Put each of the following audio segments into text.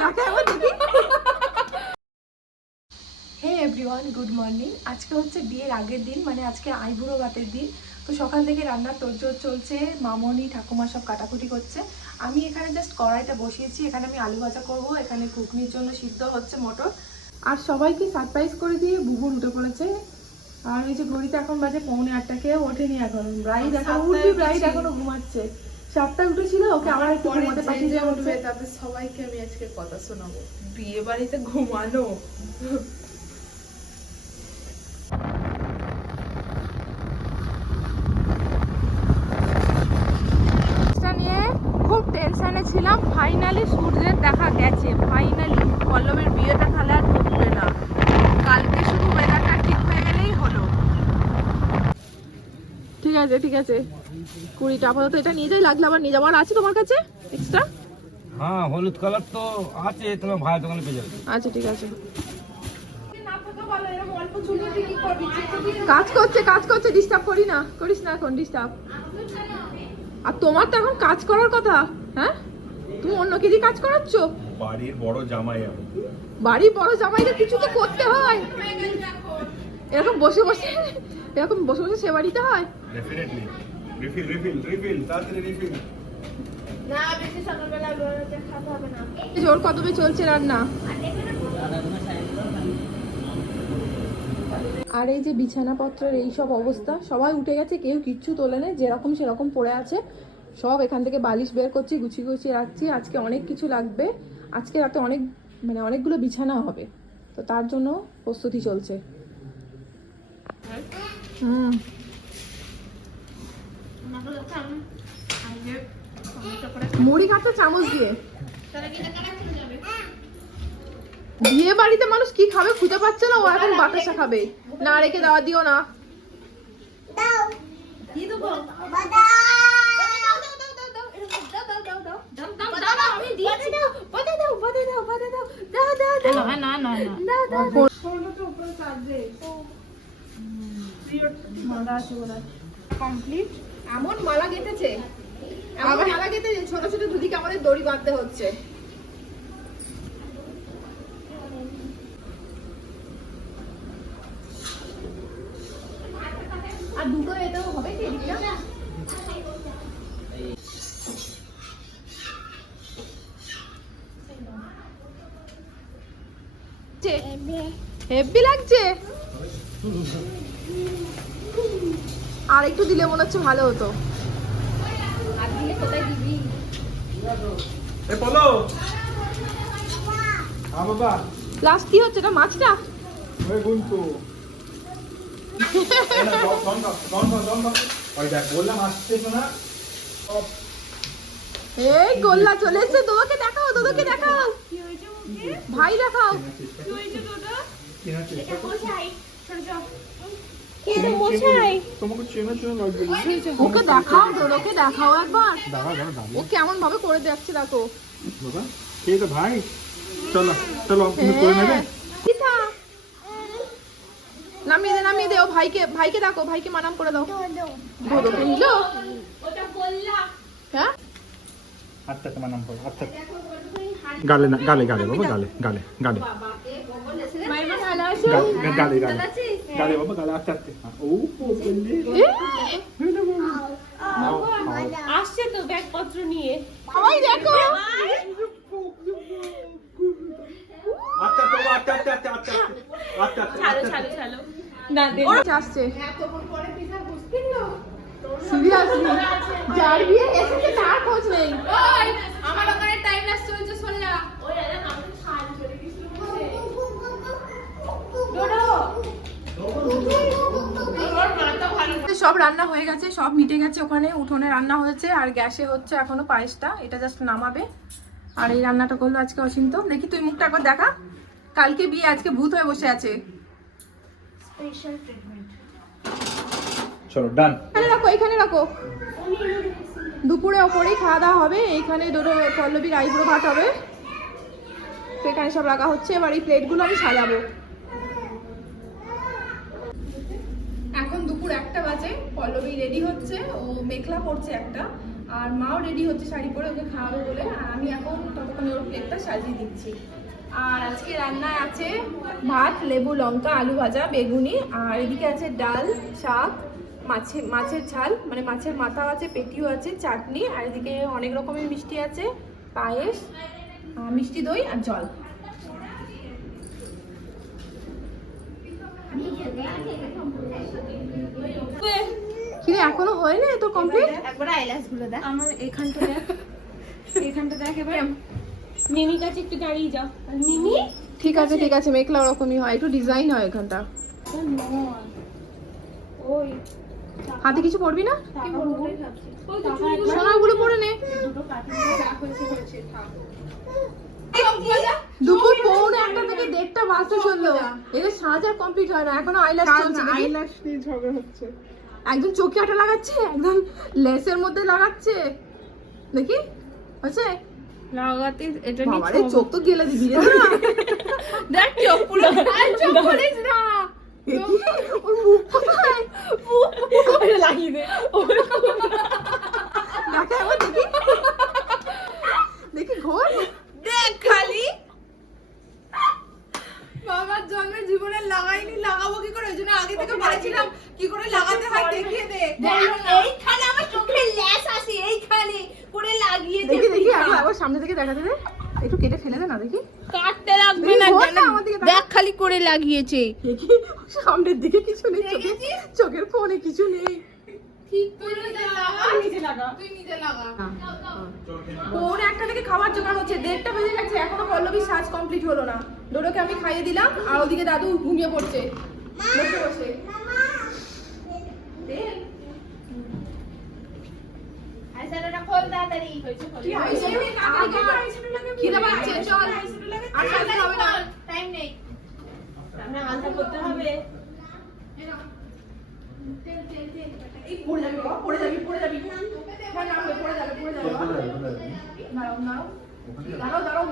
দেখা একবার দেখি। Hey everyone, good morning. আজকে হচ্ছে বিয়ের আগের দিন, মানে আজকে আইবুড়ো ভাতের দিন। তো সকাল থেকে রান্নার তোড়জোড় চলছে, মামনি ঠাকুমা সব কাটাকুটি করছে। আমি এখানে জাস্ট কড়াইটা বসিয়েছি, এখানে আমি আলু ভাজা করবো, এখানে ঘুগনির জন্য সিদ্ধ হচ্ছে মটর। আর সবাইকে সারপ্রাইজ করে দিয়ে বুবুন উঠে পড়েছে। আর ওই যে ঘড়িতে এখন বাজে 7:45, কেউ ওঠেনি এখন। ব্রাইড এখন উঠবি, ব্রাইড এখনো ঘুমাচ্ছে। 7টায় উঠেছিল, ওকে আবার একটু ঘুমাতে পাঠিয়ে দেওয়া হচ্ছে। তাদের সবাইকে আমি আজকে কথা শোনাবো, বিয়ে বাড়িতে ঘুমানো। নিয়ে খুব টেনশনে ছিলাম। ফাইনালি সূর্যের দেখা গেছে, ফাইনালি পল্লবের বিয়েটা তাহলে আর ঢুকবে না। কালকে শুধু ওয়েদারটা ঠিক হয়ে গেলেই হলো। ঠিক আছে ঠিক আছে, 20টা আপাতত এটা নিয়ে যাই, লাগলে আবার নিয়ে যাবো। আর আছে তোমার কাছে এক্সট্রা? হ্যাঁ, হলুদ কালার তো আছে, তোমার ভাইয়ের দোকানে পেয়ে যাবে। আচ্ছা ঠিক আছে। কাজ করছে কাজ করছে, ডিস্টার্ব করিস না এখন ডিস্টার্ব। আর তোমার তো এখন কাজ করার কথা, হ্যাঁ? তুমি অন্য কি দিয়ে কাজ করাচ্ছ? বাড়ির বড় জামাই আমি। বাড়ির বড় জামাইদের কিছু তো করতে হয়। এরকম বসে বসে সে বাড়িতে হয়। ডেফিনেটলি। রিফিল তাড়াতাড়ি রিফিল। না, বেশি সকালবেলা খাওয়া হবে না। জোর কদমে চলছে রান্না। আর এই যে বিছানাপত্রের এই সব অবস্থা, সবাই উঠে গেছে, কেউ কিচ্ছু তোলে না, যেরকম সেরকম পড়ে আছে। সব এখান থেকে বালিশ বের করছি, গুছিয়ে রাখছি। আজকে অনেক কিছু লাগবে, আজকে রাতে অনেকগুলো বিছানা হবে, তো তার জন্য প্রস্তুতি চলছে। মুড়ি খাচ্ছে চামচ দিয়ে। বিয়ে বাড়িতে মানুষ কি খাবে খুঁজে পাচ্ছে না, ও এখন বাতাসা খাবে। না রেখে দেওয়া দিও না। এমন মালা গেঁথেছে, ছোট ছোট দুদিকে আমাদের দড়ি বাঁধতে হচ্ছে। আর দুটো এটাও হবে কি? হেভি লাগছে। আর একটু দিলে মনে হচ্ছে ভালো হতো। আর দিলে কোথায় দিবি? এ বলো। বাবা লাস্ট কি হচ্ছে? এটা মাছটা ওই গুনতো। ওই দেখ বললাম আসছে না। এই গোল্লা চলে এসেছে। তোমাকে দেখাও কি হয়েছে মুখে? ভাই দেখাও। কি হয়েছে দাদা? কি হচ্ছে? এটা মশাই। এটা মশাই। তোমাকে চেনা লাগবে। ওকে দেখাও, ওকে দেখাও একবার। দাঁড়া ও কেমন ভাবে করে যাচ্ছে দেখো। বাবা কে তো ভাই? চলো তুমি করে নেবে। নামিয়ে দে ও ভাইকে দেখো, ভাইকে মানাম করে দাও। ধোদোকে নিলো ওটা বললা। হ্যাঁ, আচ্ছা তোমার নাম বলো। আচ্ছা গালে না, গালে বাবা, গালে মাইমা ভালো আছে? গালে বাবা, গালে। আচ্ছা ও বললে আসছে তো ব্যাগপত্র নিয়ে। সবাই দেখো। আচ্ছা ছাড়ো না দে। আসছে সিরিয়াসলি, যার বিয়ে এসেছে তার খোঁজ নেই। আমার ওখানে টাইম লাস চলছে, সরে যা। ওই দাদা আমাকে ছাড় করে কিছু বলছে। ডোডো সব রান্না হয়ে গেছে, সব মিটে গেছে। ওখানে উঠোনে রান্না হয়েছে, আর গ্যাসে হচ্ছে এখনো পায়েসটা, এটা জাস্ট নামাবে। আর এই রান্নাটা করলো আজকে অচিন্ত। দেখি তুই মুখটা একবার দেখা। কালকে বিয়ে, আজকে ভূত হয়ে বসে আছে। Special treatment. চলো ডান। এখানে রাখো। দুপুরে ওপরেই খাওয়া দাওয়া হবে। এইখানে ধরো পল্লবীর আইবুড়ো ভাত হবে, সেখানে সব রাখা হচ্ছে। এবার এই প্লেটগুলো আমি সাজাবো। এখন দুপুর 1টা বাজে, পল্লবী রেডি হচ্ছে, ও মেখলা পড়ছে একটা। আর মাও রেডি হচ্ছে শাড়ি পরে ওকে খাওয়াবে বলে, আর আমি এখন ততক্ষণে ওর প্লেটটা সাজিয়ে দিচ্ছি। আর আজকে রান্নায় আছে ভাত, লেবু, লঙ্কা, আলু ভাজা, বেগুনি, আর এদিকে আছে ডাল, শাক, মাছের ঝাল মানে মাছের মাথা আছে, পেটিও আছে, চাটনি, আর এদিকে অনেক রকমের মিষ্টি আছে, পায়েস, মিষ্টি দই আর জল। কিরে এখনো হয়নি তো কমপ্লিট? একবার আইল্যাশ গুলো দেখ। আমার এখানটা দেখ, এখানটা দেখ এবার। মিমি কাছে একটু দাঁড়িয়ে যাও। মিমি ঠিক আছে ঠিক আছে, মেঘলা ওরকমই হয়, একটু ডিজাইন হয় এখানটা। ওই হাতে কিছু পড়বি না? কি বলবো? সোনাগুলো পরে নে। দুটো কাটি যা হয়েছে হয়েছে থাক। দুপুর 1:45 থেকে 1:30 বাজতে চললো, এদের সাজ আর কমপ্লিট হয় না, এখনো আইল্যাশ চলছে। আইল্যাশ নিয়ে ঝগড়া হচ্ছে। একদম চোখে আটা লাগাচ্ছে, একদম লেসের মধ্যে লাগাচ্ছে, দেখি হচ্ছে লাগাতে এটা বাবারে চোখ তো গেলে দিবি রে। দেখ চোখ পুরো চোখ খুলিস না। ওর মুখ কোথায়? লাগিয়ে দে। দেখা একবার দেখি, দেখি ঘোর দেখ খালি বাবার জন্মের জীবনে লাগাইনি, লাগাবো কি করে? ওই জন্য আগে থেকে বলেছিলাম কি করে লাগাতে হয় দেখিয়ে দে। এইখানে আমার চোখে ল্যাস আসে, এইখানে করে লাগিয়ে দে। দেখি দেখি আবার সামনে থেকে দেখাতে দে, একটু কেটে ফেলে দে না, দেখি কাটতে লাগবে না, দেখি, ঘোর না আমার দিকে তাকা। দেখ খালি করে লাগিয়েছে। দেখি সামনের দিকে কিছু নেই, চোখের কোণে কিছু নেই। তুই নিজে লাগা। কোন একটা থেকে খাবার জোগাড় হচ্ছে, 1:30 বেজে গেছে, এখনো পল্লবী সাজ কমপ্লিট হলো না। ডোডোকে আমি খাইয়ে দিলাম, আর ওদিকে দাদু ঘুমিয়ে পড়ছে বসে বসে। আইসারটা খোল তাড়াতাড়ি। কি হয়েছে? খিদে পাচ্ছে, চল। আর সাজতে হবে না। টাইম নেই। আমরা আলতা করতে হবে। এই পড়ে যাবি বাবা, পড়ে যাবি, পড়ে যাবি। হ্যাঁ নামবে, পড়ে যাবে, পড়ে যাবে বাবা। দাঁড়াও দাঁড়াও দাঁড়াও দাঁড়াও।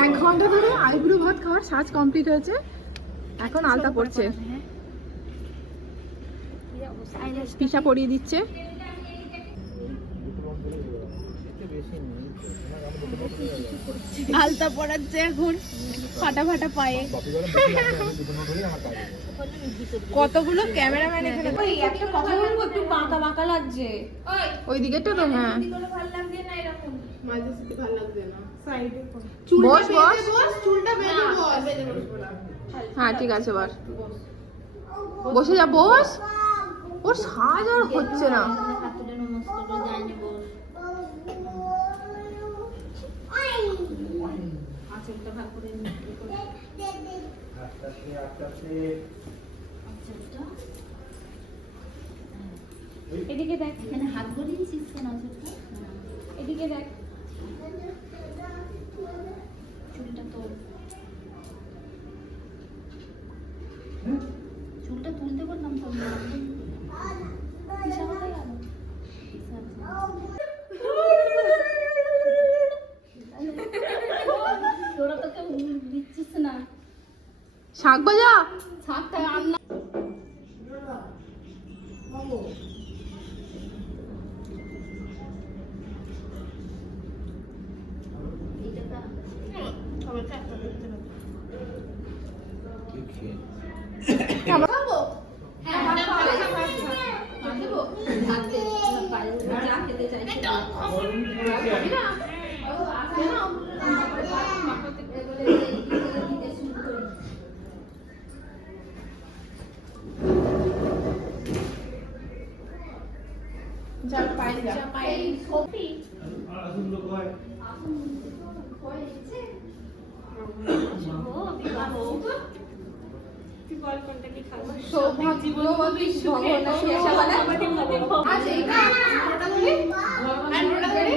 1 ঘন্টা ধরে আইব্রু ভাত খাওয়ার সাজ কমপ্লিট হয়েছে, এখন আলতা পড়ছে, পিসা পরিয়ে দিচ্ছে। আলতা পড়াচ্ছে এখন ফাটা ফাটা পায়ে। কতগুলো ক্যামেরাম্যান এখানে। ওই একটা কথা বলবো, একটু বাঁকা বাঁকা লাগছে। ওই দিকেরটা তো হ্যাঁ। ভালো লাগছে না এরকম। বস বস, চুলটা বেঁধে বস। হ্যাঁ ঠিক আছে বস, বসে যা, বস। ওর সাজ আর হচ্ছে না। হাতটা নমস্কার করে যায়নি বস। আঁচলটা ভাগ করে নি। এদিকে দেখ, এখানে হাত গলিয়ে দিছিস কেন আঁচলটা? এদিকে দেখ, চুলটা তোল। চুলটা তুলতে বললাম তো। কিসা কোথায় গেল? তোরা তো কেউ দিচ্ছিস না। শাক ভাজা শাকটা রান্না খাবো।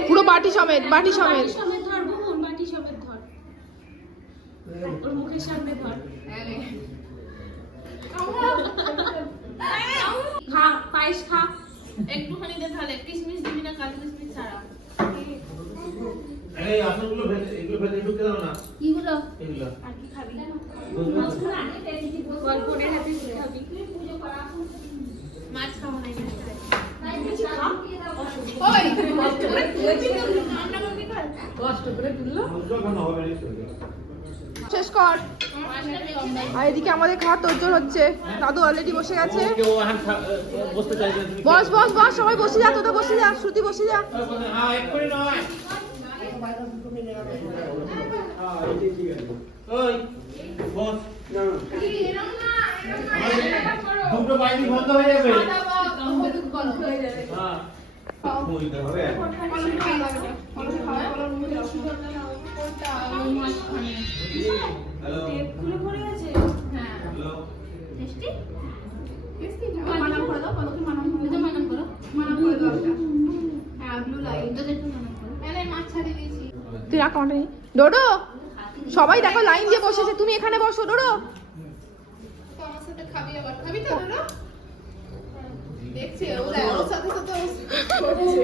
পুরো বাটি সমেত, বাটি সমেত। খা, পায়েস খা। একটুখানি দে তাহলে, কিশমিশ দিবি না, কাজু কিশমিশ ছাড়া। এই আসলগুলো এগুলো ফেলে ঢুকে দাও না। কিগুলো? এগুলো আর কি খাবি? বুঝলি? কল্পনের হাতে খাবি। মাছ খাবো না শেষ কর। আর এদিকে আমাদের খাওয়া তোরজোর হচ্ছে, দাদু অলরেডি বসে গেছে। কেউ এখন বসতে চাইছে তুমি বস বস বস, সবাই বসে যা, তোদের বসে যা, শ্রুতি বসে যা। হ্যাঁ এক্ষুনি নয় ওই বস দুটো বাইক বন্ধ হয়ে যাবে হ্যাঁ বুঝতে হবে হ্যালো হ্যালো তুই রাখ আমাকে। ডোডো, সবাই দেখো লাইন দিয়ে বসেছে, তুমি এখানে বসো। ডোডো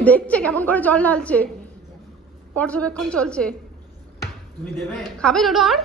দেখছে কেমন করে জল ঢালছে, পর্যবেক্ষণ চলছে। তুমি দেবে খাবে ডোডো? আর